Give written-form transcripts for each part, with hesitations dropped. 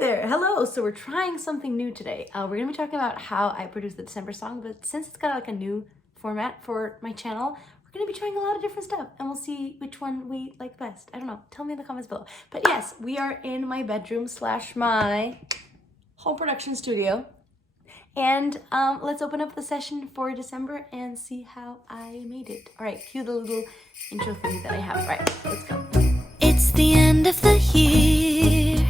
there, hello. So we're trying something new today. We're gonna be talking about how I produce the December song, but since it's got like a new format for my channel, we're gonna be trying a lot of different stuff and we'll see which one we like best. I don't know, tell me in the comments below. But yes, we are in my bedroom / my home production studio. And let's open up the session for December and see how I made it. All right, cue the little intro thing that I have. All right, let's go. It's the end of the year.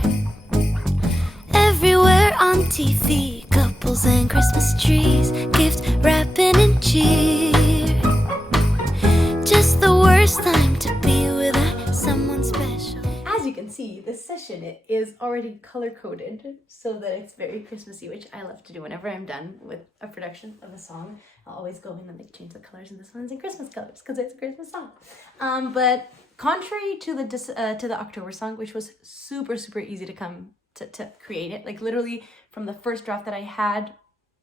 Everywhere on TV, couples and Christmas trees, gift wrapping and cheer. Just the worst time to be without someone special. As you can see, this session is already color-coded so that it's very Christmassy, which I love to do whenever I'm done with a production of a song. I'll always go in and like change the colors, and this one's in Christmas colors because it's a Christmas song. But contrary to the October song, which was super easy to create it, like literally from the first draft that I had,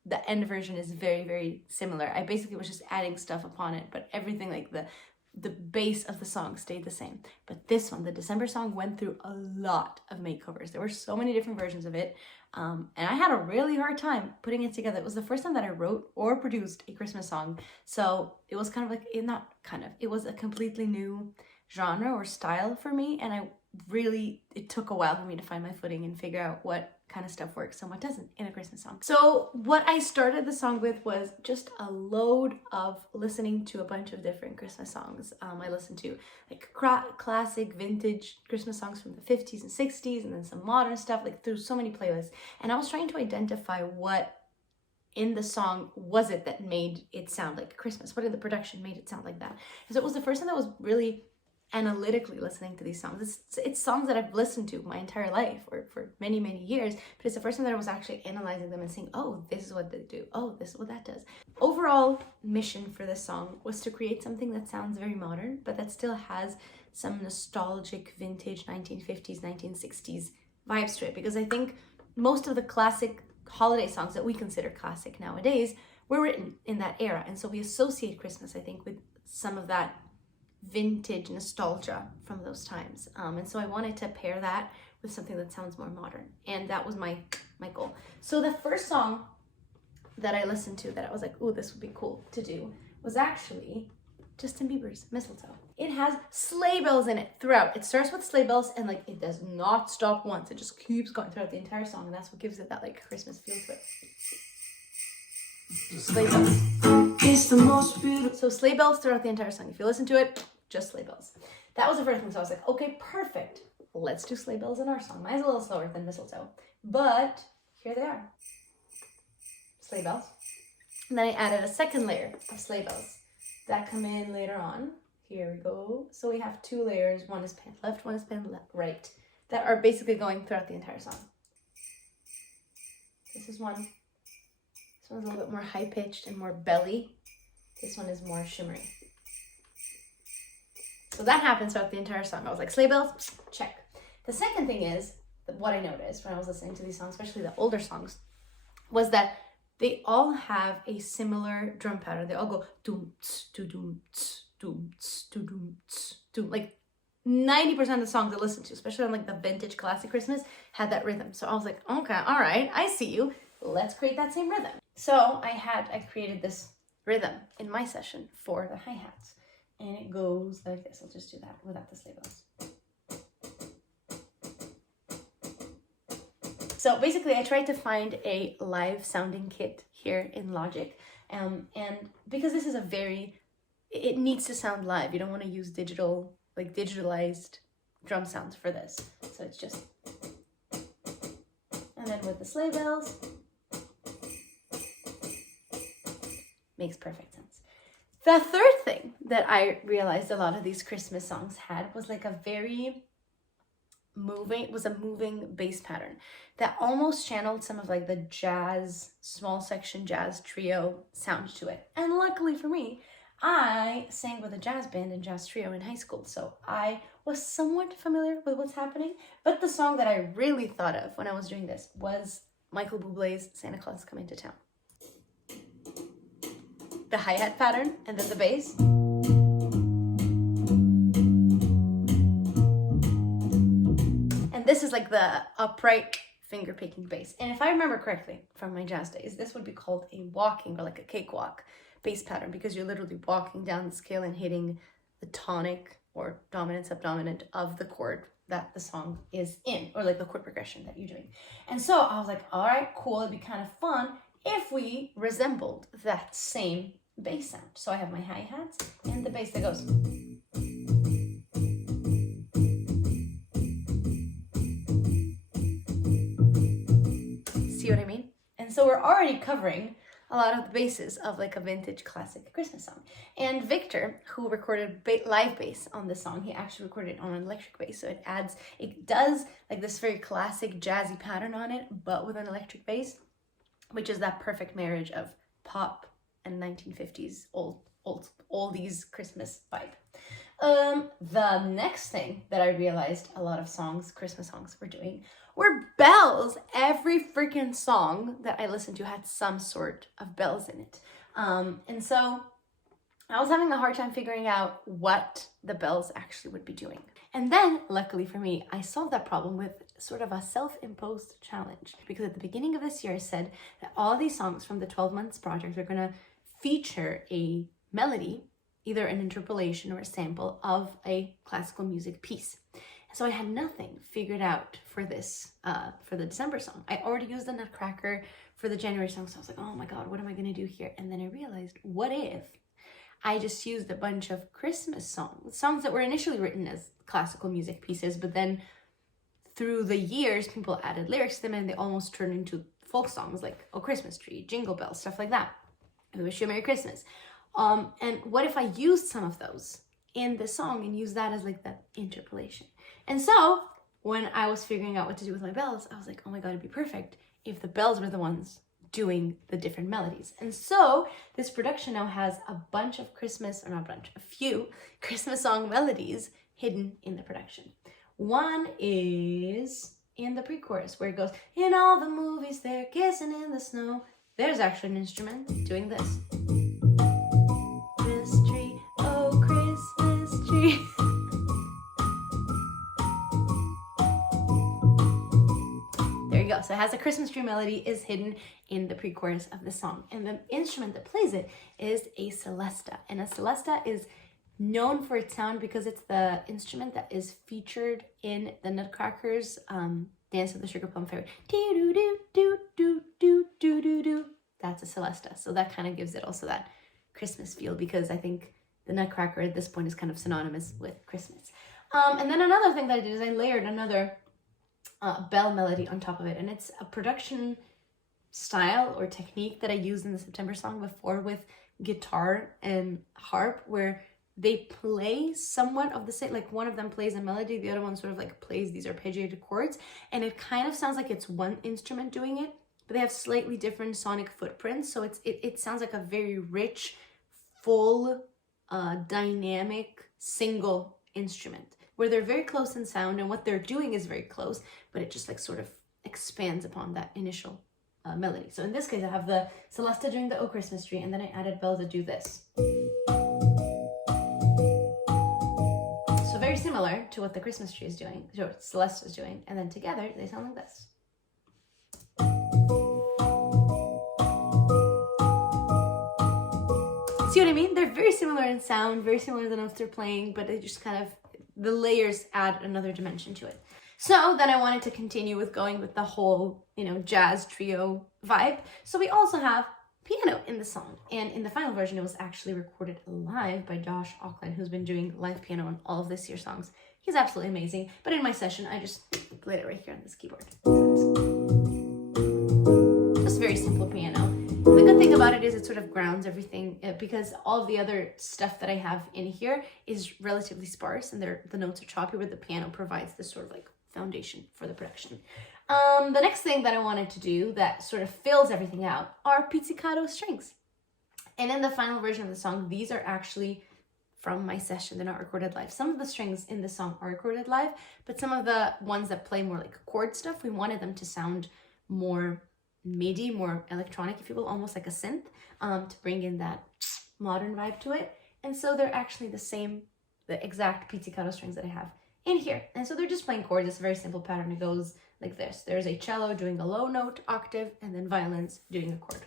the end version is very similar. I basically was just adding stuff upon it, but everything like the base of the song stayed the same. But this one, the December song, went through a lot of makeovers. There were so many different versions of it. And I had a really hard time putting it together. It was the first time that I wrote or produced a Christmas song. So it was kind of like, it was a completely new genre or style for me. And it took a while for me to find my footing and figure out what kind of stuff works and what doesn't in a Christmas song. So what I started the song with was just a load of listening to a bunch of different Christmas songs. I listened to like classic vintage Christmas songs from the 50s and 60s, and then some modern stuff, like through so many playlists. And I was trying to identify what in the song was it that made it sound like Christmas? What in the production made it sound like that? Because it was the first time that was really analytically listening to these songs. It's songs that I've listened to my entire life or for many years, but it's the first time that I was actually analyzing them and saying, oh, this is what they do, oh, this is what that does. Overall mission for this song was to create something that sounds very modern, but that still has some nostalgic vintage 1950s 1960s vibes to it, because I think most of the classic holiday songs that we consider classic nowadays were written in that era, and so we associate Christmas, I think, with some of that vintage nostalgia from those times, and so I wanted to pair that with something that sounds more modern, and that was my goal. So the first song that I listened to that I was like, oh, this would be cool to do, was actually Justin Bieber's Mistletoe. It has sleigh bells in it throughout. It starts with sleigh bells and like it does not stop once. It just keeps going throughout the entire song, and that's what gives it that like Christmas feel to it. Sleigh bells. It's the most beautiful. So sleigh bells throughout the entire song. If you listen to it, just sleigh bells. That was the first thing. So I was like, okay, perfect. Let's do sleigh bells in our song. Mine's a little slower than Mistletoe, but here they are. Sleigh bells. And then I added a second layer of sleigh bells that come in later on. Here we go. So we have two layers. One is panned left, one is panned right, that are basically going throughout the entire song. This is one. This one's a little bit more high-pitched and more belly. This one is more shimmery. So that happens throughout the entire song. I was like, sleigh bells, check. The second thing is, what I noticed when I was listening to these songs, especially the older songs, was that they all have a similar drum pattern. They all go doom tss, doom tss, doom tss, doom tss, doom. Like 90% of the songs I listened to, especially on like the vintage classic Christmas, had that rhythm. So I was like, okay, all right, I see you. Let's create that same rhythm. So I created this rhythm in my session for the hi-hats. And it goes like this. I'll just do that without the sleigh bells. So basically I tried to find a live sounding kit here in Logic. And because this is it needs to sound live. You don't want to use digitalized drum sounds for this. So it's just, and then with the sleigh bells, makes perfect sense. The third thing that I realized a lot of these Christmas songs had was like a moving bass pattern that almost channeled some of like the jazz, small section jazz trio sound to it. And luckily for me, I sang with a jazz band and jazz trio in high school, so I was somewhat familiar with what's happening. But the song that I really thought of when I was doing this was Michael Bublé's Santa Claus Coming to Town. The hi-hat pattern and then the bass. And this is like the upright finger picking bass. And if I remember correctly from my jazz days, this would be called a walking or like a cakewalk bass pattern, because you're literally walking down the scale and hitting the tonic or dominant subdominant of the chord that the song is in, or like the chord progression that you're doing. And so I was like, all right, cool, it'd be kind of fun if we resembled that same bass sound. So I have my hi-hats and the bass that goes. See what I mean? And so we're already covering a lot of the bases of like a vintage classic Christmas song. And Victor, who recorded live bass on this song, he actually recorded it on an electric bass. So it does like this very classic jazzy pattern on it, but with an electric bass, which is that perfect marriage of pop and 1950s oldies Christmas vibe. The next thing that I realized a lot of Christmas songs were doing were bells. Every freaking song that I listened to had some sort of bells in it. And so I was having a hard time figuring out what the bells actually would be doing. And then, luckily for me, I solved that problem with sort of a self-imposed challenge. Because at the beginning of this year, I said that all these songs from the 12 Months project are going to feature a melody, either an interpolation or a sample of a classical music piece. So I had nothing figured out for this, for the December song. I already used the Nutcracker for the January song, so I was like, oh my God, what am I gonna do here? And then I realized, what if I just used a bunch of Christmas songs that were initially written as classical music pieces, but then through the years, people added lyrics to them and they almost turned into folk songs like Oh Christmas Tree, Jingle Bells, stuff like that. We Wish You a Merry Christmas. And what if I used some of those in the song and use that as like the interpolation? And so when I was figuring out what to do with my bells, I was like, oh my God, it'd be perfect if the bells were the ones doing the different melodies. And so this production now has a few Christmas song melodies hidden in the production. One is in the pre-chorus where it goes, in all the movies they're kissing in the snow. There's actually an instrument doing this. Christmas tree, oh Christmas tree. There you go. So it has a Christmas tree melody is hidden in the pre-chorus of the song. And the instrument that plays it is a celesta. And a celesta is known for its sound because it's the instrument that is featured in the Nutcracker's Dance of the Sugar Plum Fairy. Do do do do do do do do. That's a celesta. So that kind of gives it also that Christmas feel, because I think the Nutcracker at this point is kind of synonymous with Christmas. And then another thing that I did is I layered another bell melody on top of it, and it's a production style or technique that I used in the September song before with guitar and harp, where they play somewhat of the same, like one of them plays a melody, the other one sort of like plays these arpeggiated chords, and it kind of sounds like it's one instrument doing it, but they have slightly different sonic footprints, so it sounds like a very rich, full, dynamic, single instrument, where they're very close in sound, and what they're doing is very close, but it just like sort of expands upon that initial melody. So in this case, I have the celesta doing the Oh Christmas Tree, and then I added bells that do this. So very similar to what the Christmas tree is doing, or Celeste is doing, and then together they sound like this. See what I mean? They're very similar in sound, very similar to the notes they're playing, but they just kind of, the layers add another dimension to it. So then I wanted to continue with going with the whole, jazz trio vibe. So we also have piano in the song. And in the final version, it was actually recorded live by Josh Auckland, who's been doing live piano on all of this year's songs. He's absolutely amazing. But in my session, I just played it right here on this keyboard. Just very simple piano. The good thing about it is it sort of grounds everything, because all of the other stuff that I have in here is relatively sparse and the notes are choppy, where the piano provides this sort of like foundation for the production. The next thing that I wanted to do that sort of fills everything out are pizzicato strings. And in the final version of the song, these are actually from my session. They're not recorded live. Some of the strings in the song are recorded live, but some of the ones that play more like chord stuff, we wanted them to sound more MIDI, more electronic, if you will, almost like a synth, to bring in that modern vibe to it. And so they're actually the exact pizzicato strings that I have in here. And so they're just playing chords. It's a very simple pattern. It goes like this. There's a cello doing a low note octave, and then violins doing a chord.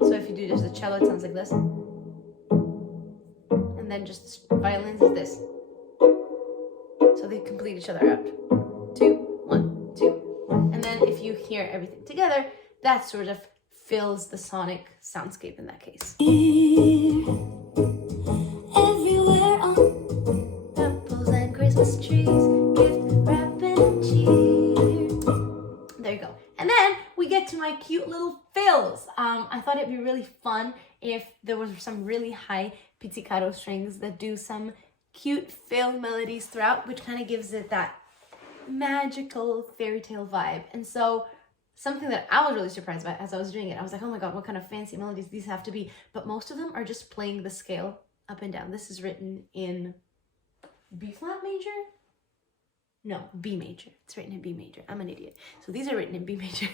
So if you do just the cello, it sounds like this. And then just violins is this. So they complete each other out. 2, 1, 2, 1. And then if you hear everything together, that sort of fills the sonic soundscape in that case. Everywhere on Apples and Christmas trees, gift wrapping and cheer. There you go. And then we get to my cute little fills. I thought it'd be really fun if there was some really high pizzicato strings that do some cute fill melodies throughout, which kind of gives it that magical fairy tale vibe. And so something that I was really surprised by as I was doing it, I was like, oh my god, what kind of fancy melodies these have to be. But most of them are just playing the scale up and down. This is written in B flat major? No, B major. It's written in B major. I'm an idiot. So these are written in B major.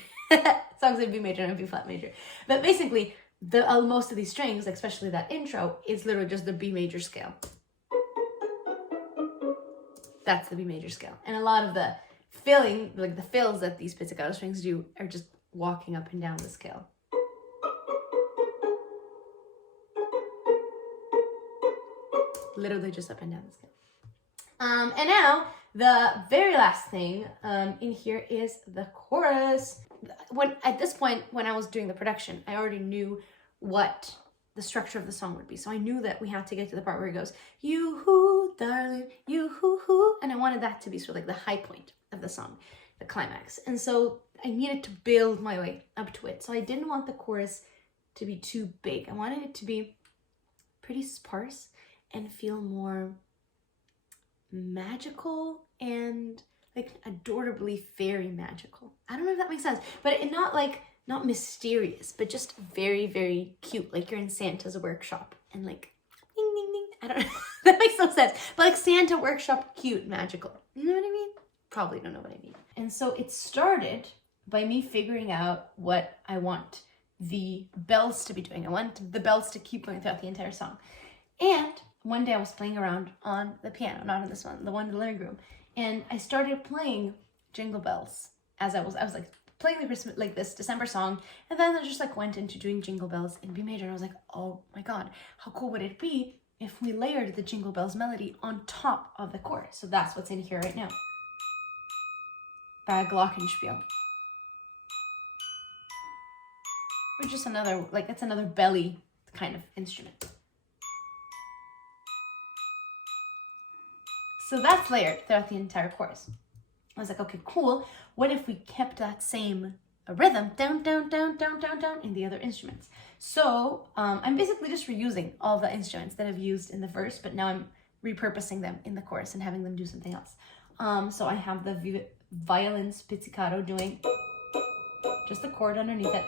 Songs in B major and B flat major. But basically, most of these strings, especially that intro, is literally just the B major scale. That's the B major scale. And a lot of the filling, like the fills that these pizzicato strings do, are just walking up and down the scale. Literally just up and down the scale. And now the very last thing in here is the chorus. At this point, when I was doing the production, I already knew what the structure of the song would be. So I knew that we had to get to the part where it goes, you-hoo, darling, you-hoo-hoo. And I wanted that to be sort of like the high point of the song, the climax. And so I needed to build my way up to it. So I didn't want the chorus to be too big. I wanted it to be pretty sparse and feel more magical and like adorably fairy magical. I don't know if that makes sense, but not mysterious, but just very, very cute. Like you're in Santa's workshop and like ding, ding, ding. I don't know. That makes no sense. But like Santa workshop, cute, magical. You know what I mean? Probably don't know what I mean. And so it started by me figuring out what I want the bells to be doing. I want the bells to keep going throughout the entire song. And one day I was playing around on the piano, not on this one, the one in the living room. And I started playing Jingle Bells as I was like playing the Christmas, like this December song. And then I just like went into doing Jingle Bells in B major. And I was like, oh my God, how cool would it be if we layered the Jingle Bells melody on top of the chorus? So that's what's in here right now. Glockenspiel. Which is another, like it's another belly kind of instrument. So that's layered throughout the entire chorus. I was like, okay, cool. What if we kept that same rhythm down, down, down, down, down, down in the other instruments? So I'm basically just reusing all the instruments that I've used in the verse, but now I'm repurposing them in the chorus and having them do something else. So I have the violins pizzicato doing just the chord underneath it.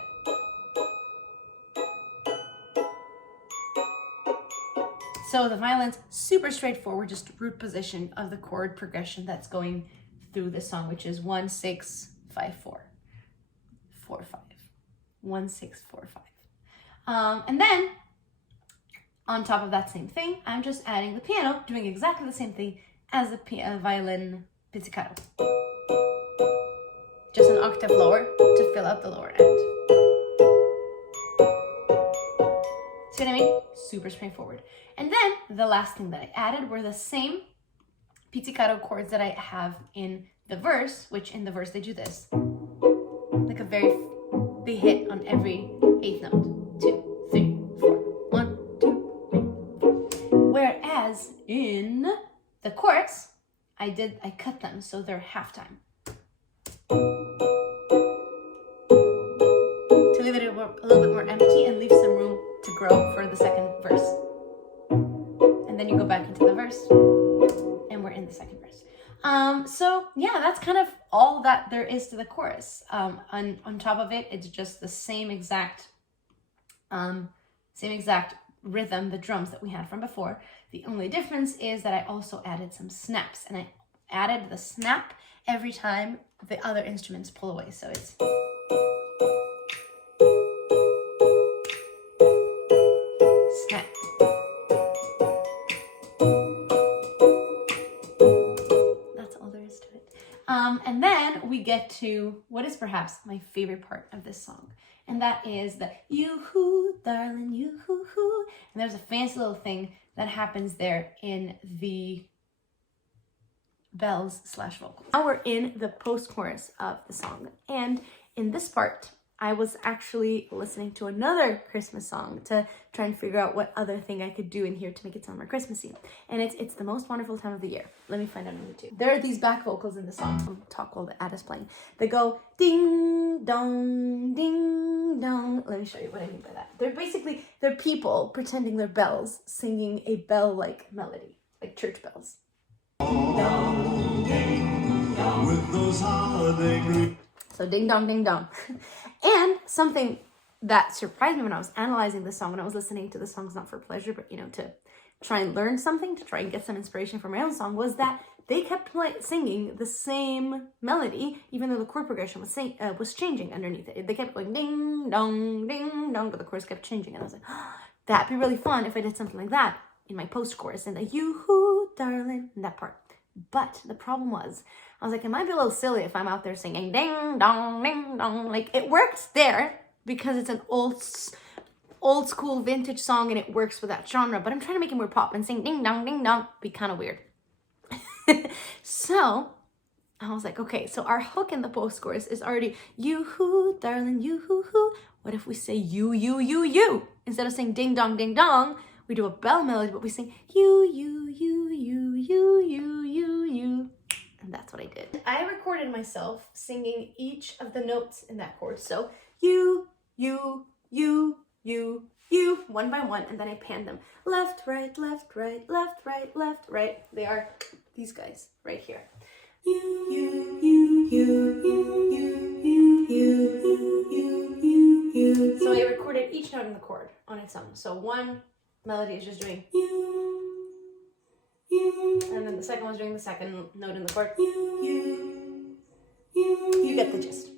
So the violins, super straightforward, just root position of the chord progression that's going through the song, which is 1, 6, 5, 4, 4, 5, 1, 6, 4, 5. And then on top of that same thing, I'm just adding the piano, doing exactly the same thing as the violin pizzicato. Just an octave lower to fill out the lower end. See what I mean? Super straightforward. And then the last thing that I added were the same pizzicato chords that I have in the verse, which in the verse they do this. Like they hit on every eighth note. 2, 3, 4. 1, 2, 3, 4. Whereas in the chorus, I cut them so they're halftime. To leave it a little bit more empty and leave some room to grow for the second verse. And then you go back into the verse and we're in the second verse. So yeah, that's kind of all that there is to the chorus. On top of it, it's just the same exact rhythm, the drums that we had from before. The only difference is that I also added some snaps, and I added the snap every time the other instruments pull away. So it's snap. then we get to what is perhaps my favorite part of this song. And that is the yoo-hoo, darling, yoo-hoo-hoo. And there's a fancy little thing that happens there in the bells / vocals. Now we're in the post-chorus of the song. And in this part, I was actually listening to another Christmas song to try and figure out what other thing I could do in here to make it sound more Christmassy. And it's the most wonderful time of the year. Let me find out on YouTube. There are these back vocals in the song from Talk while the ad is playing. They go ding dong, ding dong. Let me show you what I mean by that. They're people pretending they're bells singing a bell-like melody, like church bells. Dong, ding, dong. With those holiday greetings. So ding dong, ding dong. And something that surprised me when I was analyzing the song, when I was listening to the songs, not for pleasure, but, to try and learn something, to try and get some inspiration for my own song, was that they kept singing the same melody, even though the chord progression was changing underneath it. They kept going ding dong, but the chords kept changing. And I was like, that'd be really fun if I did something like that in my post-chorus, and the yoo-hoo, darling, and that part. But the problem was, I was like, it might be a little silly if I'm out there singing ding dong, ding dong. Like, it works there because it's an old school vintage song and it works with that genre. But I'm trying to make it more pop, and sing ding dong, be kind of weird. So I was like, okay, so our hook in the post-chorus is already yoo-hoo, darling, yoo-hoo-hoo. What if we say you? Instead of saying ding dong, we do a bell melody, but we sing you. And that's what I did. I recorded myself singing each of the notes in that chord. So you, one by one, and then I panned them. Left, right, left, right, left, right, left, right. They are these guys right here. So I recorded each note in the chord on its own. So one melody is just doing and then the second one's doing the second note in the chord. You get the gist.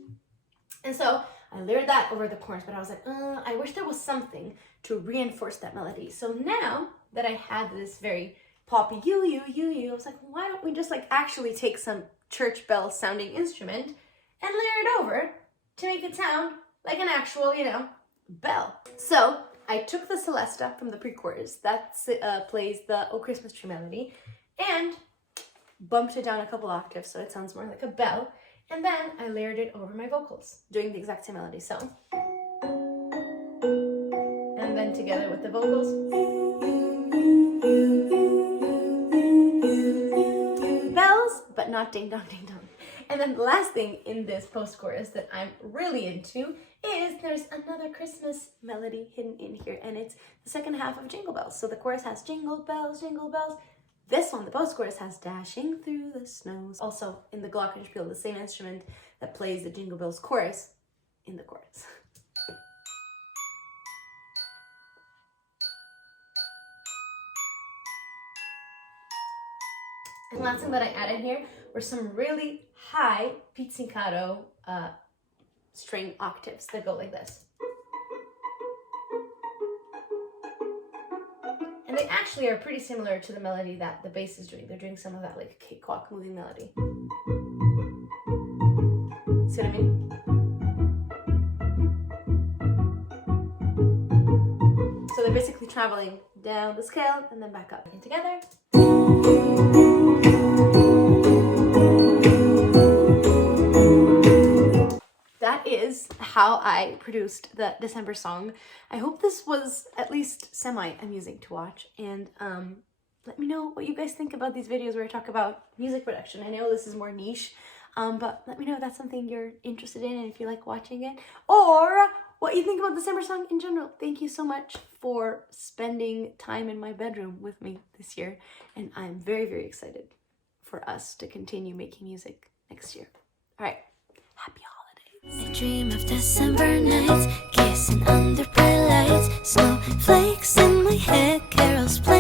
And so I layered that over the chorus, but I was like, I wish there was something to reinforce that melody. So now that I had this very poppy you, I was like, why don't we just actually take some church bell sounding instrument and layer it over to make it sound like an actual, bell. So I took the celesta from the pre-chorus that plays the Oh Christmas Tree melody and bumped it down a couple octaves so it sounds more like a bell. And then I layered it over my vocals, doing the exact same melody. So, and then together with the vocals. Bells, but not ding dong, ding dong. And then the last thing in this post-chorus that I'm really into is there's another Christmas melody hidden in here, and it's the second half of Jingle Bells. So the chorus has jingle bells, jingle bells. This one, the post-chorus, has dashing through the snows. Also in the glockenspiel, the same instrument that plays the Jingle Bells chorus in the chorus. And last thing that I added here were some really high pizzicato string octaves that go like this. And they actually are pretty similar to the melody that the bass is doing. They're doing some of that cakewalk moving melody. See what I mean? So they're basically traveling down the scale and then back up and together. That is how I produced the December song. I hope this was at least semi-amusing to watch, and let me know what you guys think about these videos where I talk about music production. I know this is more niche, but let me know if that's something you're interested in and if you like watching it, or what you think about the December song in general. Thank you so much for spending time in my bedroom with me this year, and I'm very, very excited for us to continue making music next year. All right, happy holidays. I dream of December nights, kissing under bright lights, snowflakes in my head, carols playing.